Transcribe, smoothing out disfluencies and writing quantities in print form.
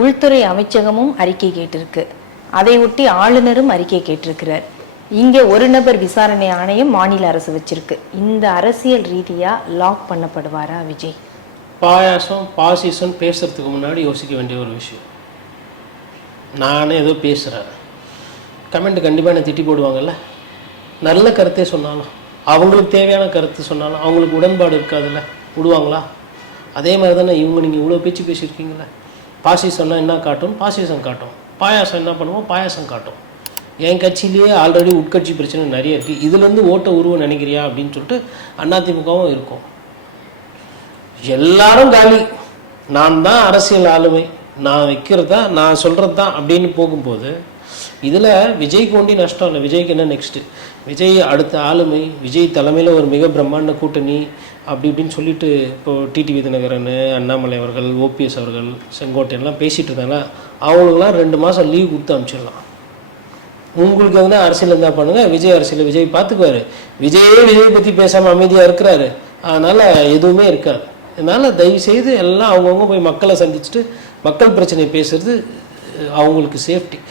உள்துறை அமைச்சகமும் அறிக்கை கேட்டிருக்கு. அதை ஒட்டி ஆளுநரும் அறிக்கை கேட்டிருக்கிறார். இங்கே ஒரு நபர் விசாரணை ஆணையம் மாநில அரசு வச்சிருக்கு. இந்த அரசியல் ரீதியா லாக் பண்ணப்படுவாரா விஜய்? பாயாசம் பாசிசம் பேசுறதுக்கு முன்னாடி யோசிக்க வேண்டிய ஒரு விஷயம். நானே ஏதோ பேசுகிறேன், கமெண்ட் கண்டிப்பாக என்னை திட்டி போடுவாங்கல்ல. நல்ல கருத்தே சொன்னாலும், அவங்களுக்கு தேவையான கருத்து சொன்னாலும் அவங்களுக்கு உடன்பாடு இருக்காதுல்ல, விடுவாங்களா? அதே மாதிரி தானே நீங்கள் இவ்வளோ பேச்சு பேசியிருக்கீங்களே. பாசிசம்னா என்ன காட்டும்? பாசிசம் காட்டும். பாயாசம் என்ன பண்ணுவோம்? பாயாசம் காட்டும். என் கட்சியிலேயே ஆல்ரெடி உட்கட்சி பிரச்சனை நிறைய இருக்குது. இதுலேருந்து ஓட்ட உருவம் நினைக்கிறியா அப்படின்னு சொல்லிட்டு அதிமுகவும் இருக்கும். எல்லாரும் காலி, நான் தான் அரசியல் ஆளுமை, நான் வைக்கிறதா நான் சொல்கிறது தான் அப்படின்னு போகும்போது இதில் விஜய்க்கு ஒண்டி நஷ்டம் இல்லை. விஜய்க்கு என்ன நெக்ஸ்ட்டு? விஜய் அடுத்த ஆளுமை, விஜய் தலைமையில் ஒரு மிக பிரம்மாண்ட கூட்டணி அப்படி இப்படின்னு சொல்லிட்டு இப்போது டிடிவி தினகரன், அண்ணாமலை அவர்கள், ஓபிஎஸ் அவர்கள், செங்கோட்டையெல்லாம் பேசிகிட்டு இருந்தாங்க. அவங்களுக்குலாம் 2 மாதம் லீவ் கொடுத்து அனுப்பிச்சிடலாம். உங்களுக்கு எதுனா அரசியல் இருந்தால் பண்ணுங்கள், விஜய் அரசியல் விஜய் பார்த்துக்குவார். விஜய் பற்றி பேசாமல் அமைதியாக இருக்கிறாரு, அதனால் எதுவுமே இருக்காது. அதனால் தயவுசெய்து எல்லாம் அவங்கவுங்க போய் மக்களை சந்திச்சுட்டு மக்கள் பிரச்சனை பேசுகிறது அவங்களுக்கு சேஃப்டி.